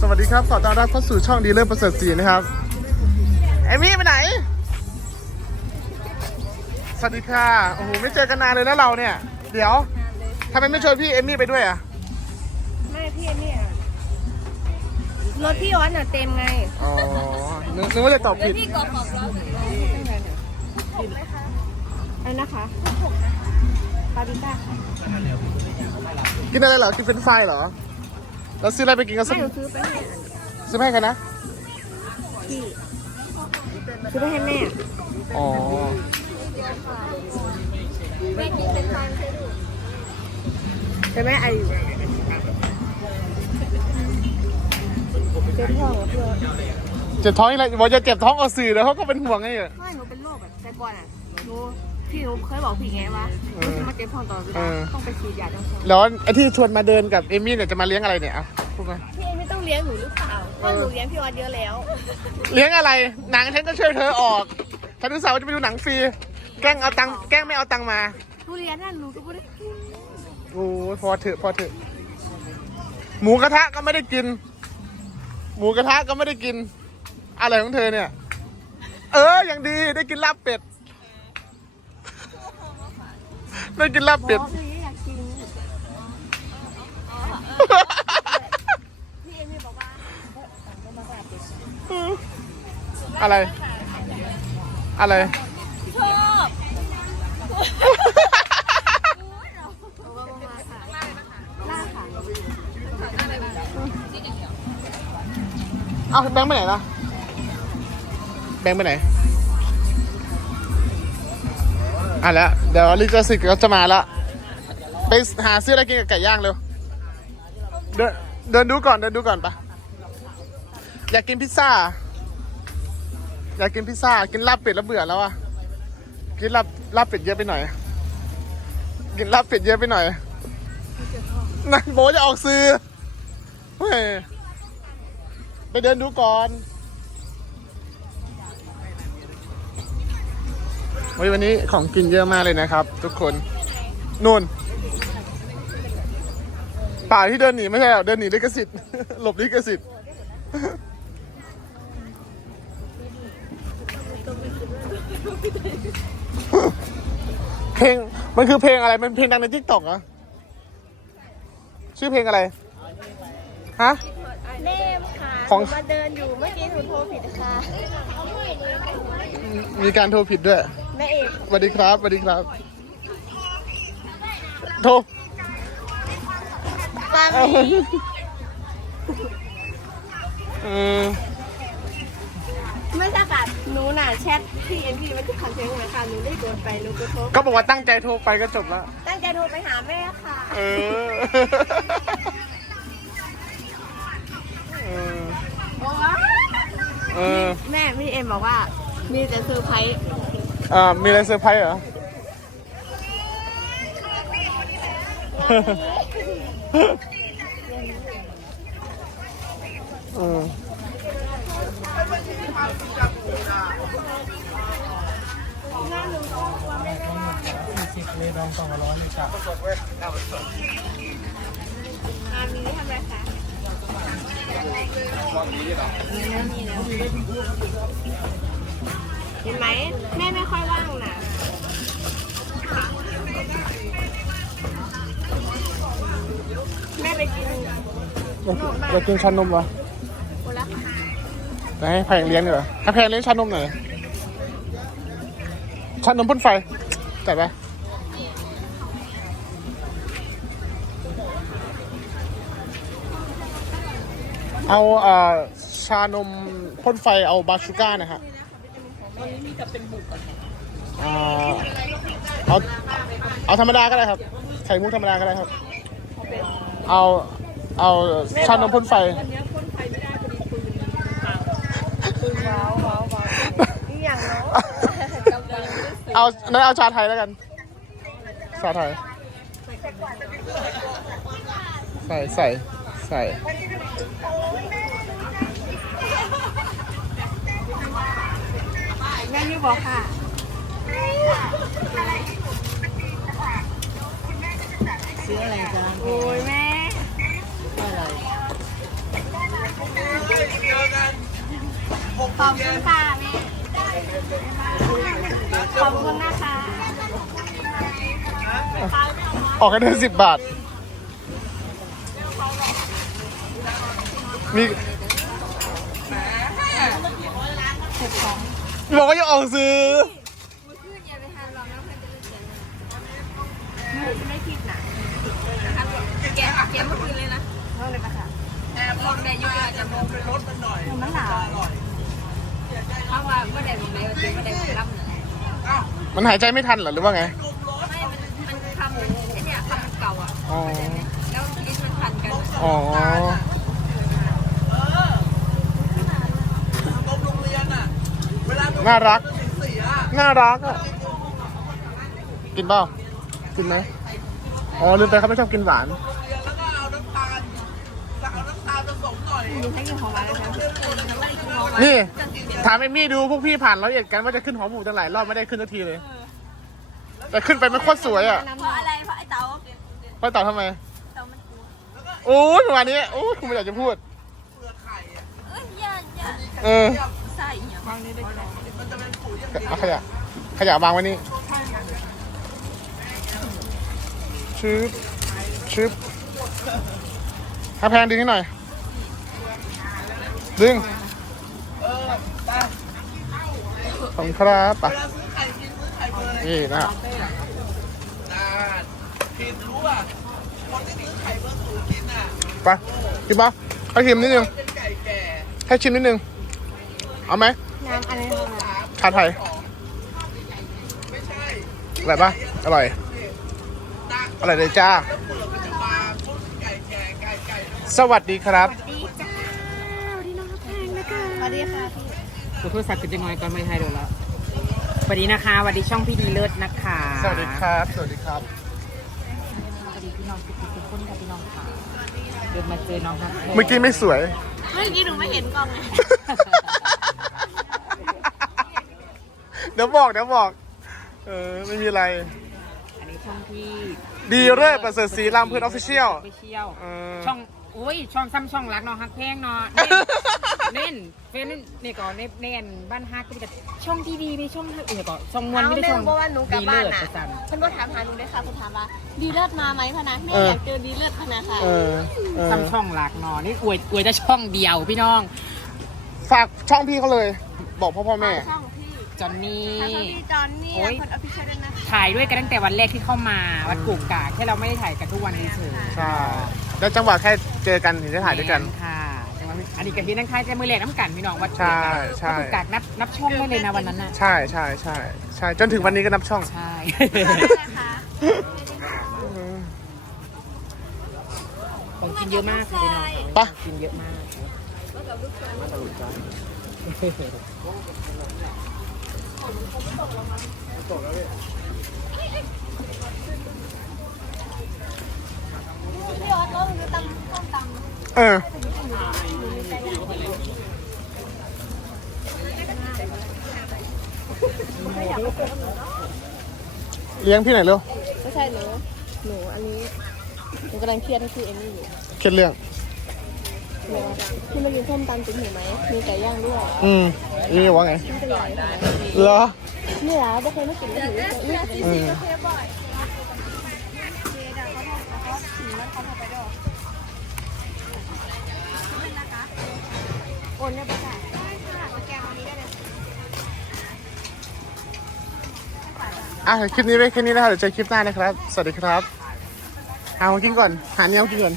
สวัสดีครับ ขอต้อนรับเข้าสู่ช่องดีเลอร์ประเสริฐศรีนะครับเอมี่ไปไหน สวัสดีค่ะ โอ้โห ไม่เจอกันนานเลยนะเราเนี่ย เดี๋ยวทำไมไม่ชวนพี่เอมี่ไปด้วยอะ ไม่พี่เนี่ยรถพี่ออสน่ะเต็มไงอ๋อ นึกนึกว่าจะตอบผิด พี่กอบขอบล้ออะไรนะคะปาปิก้าค่ะกินอะไรเหรอ กินเป็นไฟรายเหรอ แล้วซื้ออะไรไปกินกันสัไม่กหนูซื้อไปให้ซื้อไปให้ใครนะพี่ซื้อไปให้แม่อ๋อแม่กินเป็นไฟใช่ดูใช่ไหมไอเจ็บท้องเหรอพี่ออสเจ็บท้องอีกแล้วบอกจะเจ็บท้องเอาสื่อแล้วเขาก็เป็นห่วงไงเนี่ยไม่หนูเป็นโรคแบบแต่ก่อนอะหนู พี่หนูเคยบอกพี่ไงว่าเอหนูอจะมาเจ็บท้องตลอดเวเอลาอต้องไปฉีดยาต้องท้องแล้วไอ้ที่ชวนมาเดินกับเอมี่เนี่ยจะมาเลี้ยงอะไรเนี่ยอะพูดมาพี่ไม่ต้องเลี้ยงหนูหรือเปล่าเพราะหนูเลี้ยงพี่ออสเยอะแล้ว เลี้ยงอะไรหนังฉันก็ช่วยเธอออกฉันรู้สาวว่าจะไปดูหนังฟรีแกล้งเอาตังค์แกล้งไม่เอาตังค์มาทุเรียนนั่นหนูก็ไม่ได้กินโอ้ยพอเถอะพอเถอะหมูกระทะก็ไม่ได้กิน หมูกระทะก็ไม่ได้กิน อะไรของเธอเนี่ย เอออย่างดีได้กินลาบเป็ด ได้กินลาบเป็ดอ๋อพี่อยากกินพี่เอมี่บอกว่าอะไร อะไร ชอบล่าค่ะเอาแบงค์ไปไหนล่ะ แบงค์ไปไหน อะแล้วเดี๋ยวลิจสิกก็จะมาแล้วไปหาซื้ออะไรกินกับไก่ย่างเร็วเดินเดินดูก่อนเดินดูก่อนปะอยากกินพิซซ่า อยากกินพิซซ่า กินลาบเป็ดแล้วเบื่อแล้วอะกินลาบลาบเป็ดเยอะไปหน่อย กินลาบเป็ดเยอะไปหน่อยนั่นโบจะออกซื้อไปเดินดูก่อน วันนี้ของกินเยอะมากเลยนะครับ ทุกคนนู่นป่าที่เดินหนีไม่ใช่หรอเดินหนีลิขสิทธิ์หลบลิขสิทธิ์เพลงมันคือเพลงอะไรมันเพลงดังในทิกตอกเหรอชื่อเพลงอะไรฮะเนมค่ะของหนูมาเดินอยู่เมื่อกี้หนูโทรผิดค่ะมีการโทรผิดด้วย แม่เอกสวัสดีครับสวัสดีครับโทรปาเอ้ามีเออไม่ใช่ค่ะหนูน่ะแชทพี่เอ็มพีไม่ใช่คอนเทนต์เลยค่ะหนูได้โดนไปหนูก็โทรก็บอกว่าตั้งใจโทรไปก็จบแล้วตั้งใจโทรไปหาแม่ค่ะเออเออโอ้ยเออ แม่พี่เอ็มบอกว่ามีแต่เซอร์ไพรส์ อ่ามีอะไรเซอร์ไพรส์เหรอ เอออามีทำอะไรคะ เห็นไหมแม่ไม่ค่อยว่างนะแม่ไปกินอยากกินชานมเหรอละค่ะจะให้แพงเลี้ยงดีกว่าให้แพงเลี้ยงชานมหน่อยชานมพ่นไฟจัดไปเอาเอ่อชานมพ่นไฟเอาบาชูก้านะฮะ อ่าเอาเอาธรรมดาก็ได้ครับ ไข่มุกธรรมดาก็ได้ครับ เอาเอาชานมพ่นไฟว้าวว้าวว้าวนี่อย่างเนาะจำเป็นไม่ได้ซื้อเอานั้นเอาชาไทยแล้วกันชาไทย ใส่ใส่ใส่ แม่นี่บอกค่ะซื้ออะไรจ๊ะโอ้ยแม่อะไรขอบคุณค่ะแม่ขอบคุณนะคะออกกันเดือนสิบบาท มีบอ กว่าจะออกซื้อไม่ผิดนะแกะแกะเมื่อคืนเลยนะเท่าเลยปะคะแอบลองแดดยุ่งอาจจะมองเป็นรถมันหน่อยมันหนาวเพราะว่าก็แดดลงไปวันนี้ก็แดดลงล่ำเลยมันหายใจไม่ทันเหรอหรือว่าไงไม่มันมันคำไอ้เนี่ยคำมันเก่าอะอ๋อแล้วลิ้นมันพันกันอ๋อ น่ารัก น่ารักอะกินเปล่ากินไหมอ๋อลืมไปเขาไม่ชอบกินหวานดูให้กินของหวานเลยครับไม่ได้กินของหวานนี่ถามเอมมี่ดูพวกพี่ผ่านร้อยเอ็ดกันว่าจะขึ้นหอหมูตั้งหลายรอบไม่ได้ขึ้นสักทีเลย แต่ขึ้นไปมันโคตรสวยอะเพราะอะไรเพราะไอ้เต๋าไปต่อทำไมเต๋ามันกลัวโอ้ยวันนี้โอ้ยคุณไม่อยากจะพูดเอ้ยอย่าอย่าเออใส่ เอาขยะขยะวางไว้นี่ชึบชึบถ้าแพงดึงให้หน่อย ดึงขอบคุณครับไปนี่นะฮะกินรู้ป่ะคนที่ซื้อไข่เบอร์ศูนย์กินอะไปกินปะให้ชิมนิดนึงให้ชิมนิดนึง เอาไหมน้ำอะไราไทยไม่ใช่อร่อยปะอร่อย อร่อยเลยจ้าเปลือกมันจะมาพวกไก่แก่ไก่ไก่สวัสดีครับดีจ้าดีน้องแพงนะคะสวัสดีค่ะพี่กูโทรศัพท์กันจะน้อยก่อนไม่ไทยเดี๋ยวแล้วสวัสดีนะคะสวัสดีช่องพี่ดีเลิศนะคะสวัสดีครับ สวัสดีครับสวัสดีพี่น้องทุกทุกคนค่ะพี่น้องค่ะเดินมาเจอน้องครับเมื่อกี้ไม่สวย เมื่อกี้หนูไม่เห็นกล้องไง เดี๋ยวบอกเดี๋ยวบอก เออไม่มีอะไร อันนี้ช่องพี่ดีเลิศประเสริฐศรีรามเพื่อนออฟฟิเชียลออฟฟิเชียลเออ ช่องอุ้ยช่องซ้ำช่องรักเนาะฮักแพงเนาะเน่นเฟนนี่ก่อนเน่นเน่นบ้านฮักก็มีแต่ช่องทีวีมีช่องฮักเออก็ช่องมวนเอาไม่ได้แม่ช่องเพราะว่าหนูกลับดีบ้านเลิศน่ะประสันเพิ่นก็ถามหาหนูด้วยค่ะเพิ่นถามว่า ดีเลิศมาไหมพะนะแม่เอออ อยากเจอดีเลิศพะนะค่ะ เออเออซ้ำช่องรักเนาะนี่อวยอวยแต่ช่องเดียวพี่น้อง ฝากช่องพี่เขาเลย บอกพ่อพ่อแม่ ช่องพี่ จอนนี่ทางช่องพี่จอนนี่โอ้ยคนออฟฟิเชียลด้วยนะคะถ่ายด้วยกันตั้งแต่วันแรกที่เข้ามาวัดกุกกากแค่เราไม่ได้ถ่ายกันทุกวันเฉยๆใช่แล้วจังหวะแค่เจอกันถึงจะถ่ายด้วยกัน ค่ะจังหวะอันนี้กับพี่นั่งค่ายแต่มือแรกน้ำกันพี่น้องวัดกุกใช่กากใช่วัดกุกกากนับนับช่องได้เลยนะวันนั้นน่ะใช่ใช่ใช่ใช่จนถึงวันนี้ก็นับช่อง ใช่ นะคะของกินเยอะมากค่ะพี่น้องปะกินเยอะมาก พี่ออสก็คือตำส้มตำเออเลี้ยงพี่หน่อยเร็วไม่ใช่หนู หนูอันนี้ หนูกำลังเครียดให้พี่เอมมี่อยู่ เครียดเรื่อง หนูพี่มากินส้มตำจริงหิวไหม มีไก่ย่างด้วยอืมนี่ว่าไงไม่เป็นไรค่ะเหรอนี่ล่ะไม่เคยไม่กินไม่หิวเลยอุ้ยเออโอนเนี่ยประกาศได้ค่ะสแกนตรงนี้ได้เลยอะคลิปนี้ไว้แค่นี้นะครับเดี๋ยวเจอคลิปหน้านะครับ สวัสดีครับ เอากินก่อน หาเนี้ยกินก่อน